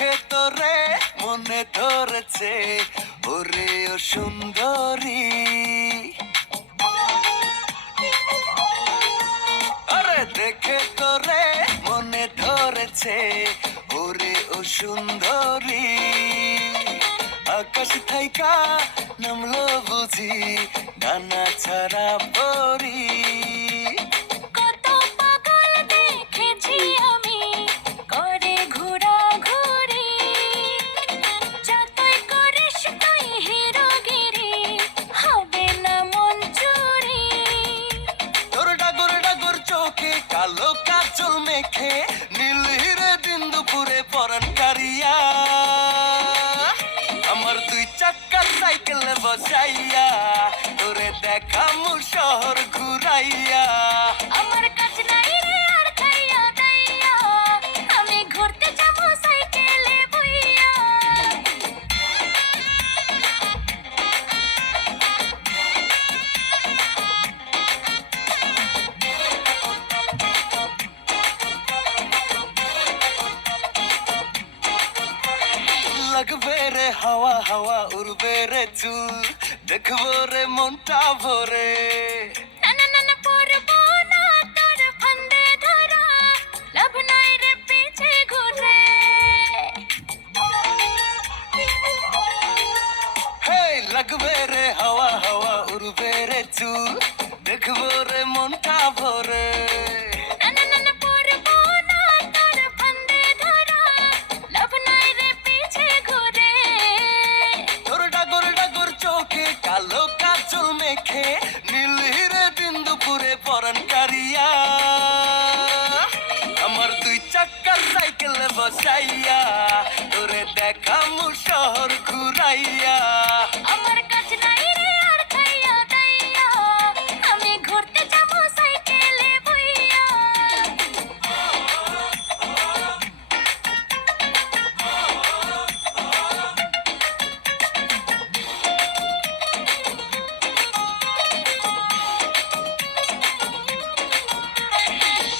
দেখে তোরে মনে ধরেছে, ওরে ও সুন্দরী। আরে দেখে তোরে মনে ধরেছে, ওরে ও সুন্দরী। আকাশ থাইকা নামলো বুঝি ডানা ছাড়া পরি। মেখে নীল হিরে দিন দুপুরে পরান কারিয়া। আমার দুই চাক্কা সাইকেলে বসাইয়া, তোরে দেখামু শহর। লাগবে রে হাওয়া হাওয়া উড়বে রে চুল দেখব রে মনটা ভরে লাগবে রে হাওয়া হাওয়া উড়বে রে চুল দেখব রে মনটা ভরে বসাইয়া তোরে দেখামু শহর ঘুরাইয়া। আমার কাজ নাই রে আর খাইয়া দাইয়া আমি ঘুরতে যাব সাইকেলে বইয়া।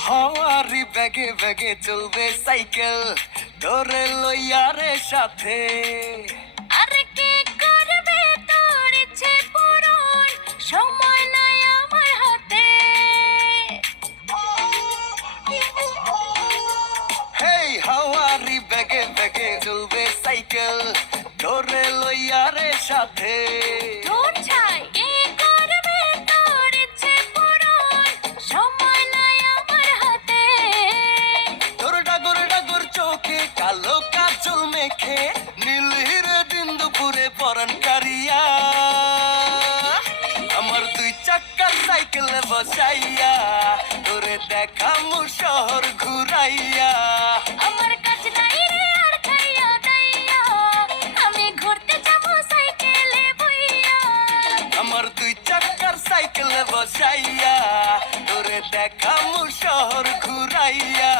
হাওয়ারি ব্যাগে ব্যাগে চলবে সাইকেল। ধরে লইয়ারে সাথে। আরে কে করবে তোর ইচ্ছে পূরণ? সময় নাই আমার হাতে। হেই হাওয়ারি ব্যাগে ব্যাগে চলবে সাইকেল। ধরে লইয়ারে সাথে। দেখে নীল হিরে দিন দুপুরে পরান কারিয়া। আমার দুই চাকা সাইকেল বসাইয়া তোরে দেখা মু শহর ঘুরাইয়া। আমার কাছে নাই সাইকেলে বসাইয়া তোরে দেখা মু শহর ঘুরাইয়া।